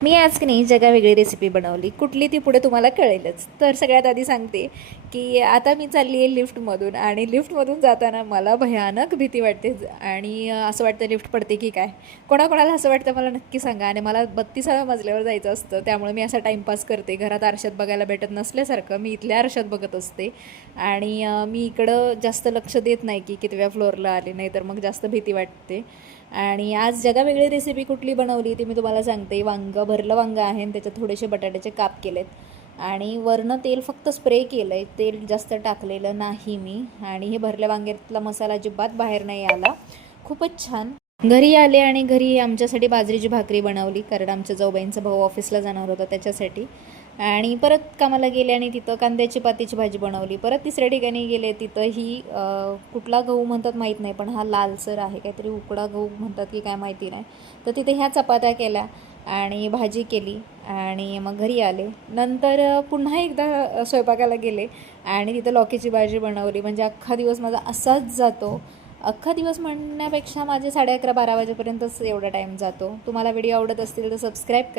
मी आज की नाही जगावेगळी रेसिपी बनवली. कुठली ती पुढे तुम्हाला कळेलच. तर सगळ्यात आधी सांगते की आता मी चालली आहे लिफ्टमधून आणि लिफ्टमधून जाताना मला भयानक भीती वाटते आणि असं वाटतं लिफ्ट पडते की काय. कोणाकोणाला असं वाटतं मला नक्की सांगा. आणि मला 32व्या मजल्यावर जायचं असतं, त्यामुळे मी असा टाईमपास करते. घरात आरशात बघायला भेटत नसल्यासारखं मी इथल्या आरशात बघत असते आणि मी इकडं जास्त लक्ष देत नाही की कितव्या फ्लोअरला आले, नाही तर मग जास्त भीती वाटते. आणि आज जगावेगळी रेसिपी कुठली बनवली ती मी तुम्हाला सांगते. भरलं वांगं आहे आणि त्याच्यात थोडेसे बटाट्याचे काप केलेत आणि वरनं तेल फक्त स्प्रे केलं आहे, तेल जास्त टाकलेलं नाही मी. आणि हे भरल्या वांग्यातला मसाला अजिबात बाहेर नाही आला, खूपच छान. घरी आले आणि घरी आमच्यासाठी बाजरीची भाकरी बनवली, कारण आमच्या जाऊबाईंचा भाऊ ऑफिसला जाणार होता त्याच्यासाठी. आणि परत कामाला गेले आणि तिथं कांद्याची पातीची भाजी बनवली. परत तिसऱ्या ठिकाणी गेले, तिथंही कुठला गहू म्हणतात माहीत नाही, पण हा लालसर आहे, काहीतरी उकडा गहू म्हणतात की काय माहिती नाही. तर तिथे ह्या चपात्या केल्या आणि भाजी केली आणि मग घरी आले. नंतर पुन्हा एकदा स्वयंपाकाला गेले आणि तिथं लौकीची भाजी बनवली. म्हणजे अख्खा दिवस माझा असाच जातो. अख्खा दिवस म्हणण्यापेक्षा माझे 11:30-12 वाजेपर्यंतच एवढा टाईम जातो. तुम्हाला व्हिडिओ आवडत असतील तर सबस्क्राईब करा.